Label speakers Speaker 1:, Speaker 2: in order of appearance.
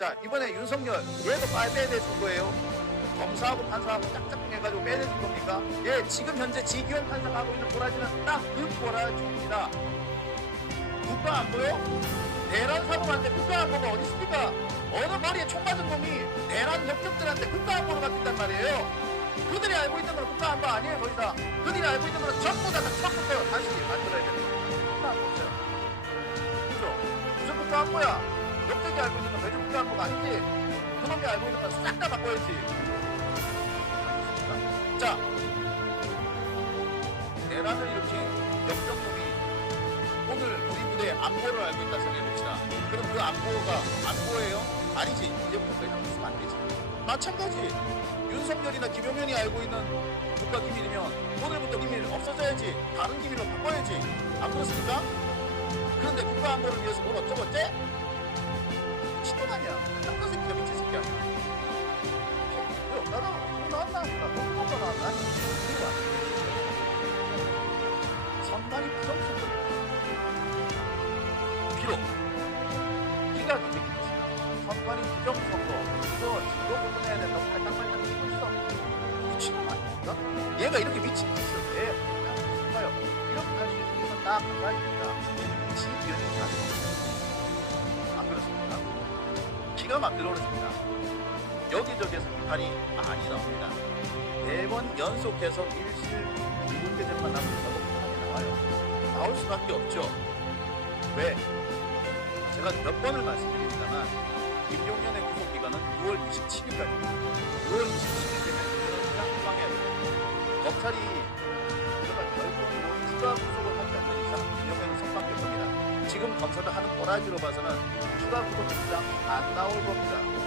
Speaker 1: 자 이번에 윤석열 얘도 빨리 빼내줄 거예요. 검사하고 판사하고 짝짝꿍 해가지고 빼내줄 겁니까? 예, 지금 현재 지기현 판사가 하고 있는 꼬라지는 딱그 꼬라지입니다. 국가 안보요? 대란 사범한테 국가 안보가 어디 있습니까? 어느 머리에 총 맞은 놈이 대란 협격들한테 국가 안보로 맡긴단 말이에요. 그들이 알고 있는 건 국가 안보 아니에요, 더 이상. 그들이 알고 있는 건 전부 다 처음부터 다시 만들어야 되는 거예요. 국가 안보 없어요. 그죠? 무슨 국가 안보야? 역적이 알고 있는 건 외주 국가 안보가 아니지. 그놈이 알고 있는 건 싹 다 바꿔야지. 자, 대란을 일으킨 역적놈이 오늘 우리 부대의 안보를 알고 있다 생각해봅시다. 그럼 그 안보가 안보예요? 아니지. 이제부터 그냥 쓰면 안 되지. 마찬가지. 윤석열이나 김용현이 알고 있는 국가 기밀이면 오늘부터 기밀 없어져야지. 다른 기밀로 바꿔야지. 안 그렇습니까? 그런데 국가 안보를 위해서 뭘 어쩌고째? 미친놈 아니야. 딴거 새끼야 미친 새끼 아니야. 뭐 나왔나? 나 너무 나왔나? 이거 상당히 부정선거 비록 기각이 느끼겠습니다. 선관위 부정선거 이거 증거 보존해야 된다고 팔딱팔딱 뛰고 있어. 미친놈 아닙니까? 얘가 이렇게 미친 짓을 왜 할까요? 이렇게 할 수 있는 이유는 딱한 가지입니다. 안 그렇습니까? 기가 막히게 어렵습니다. 여기저기에서 비판이 많이 나옵니다. 네번 연속해서 밀실 미국계 재판 나온다고 비판이 나와요. 나올 수밖에 없죠. 왜? 제가 몇 번을 말씀드립니다만 김용현의 구속 기간은 6월 27일까지입니다. 6월 27일 되면 그냥 해방해야 돼요. 검찰이 결국은 추가 구속을 하지 않는 이상 김용현은 석방될 겁니다. 지금 검사가 하는 꼬라지로 봐서는 추가 영장 안 나올 겁니다.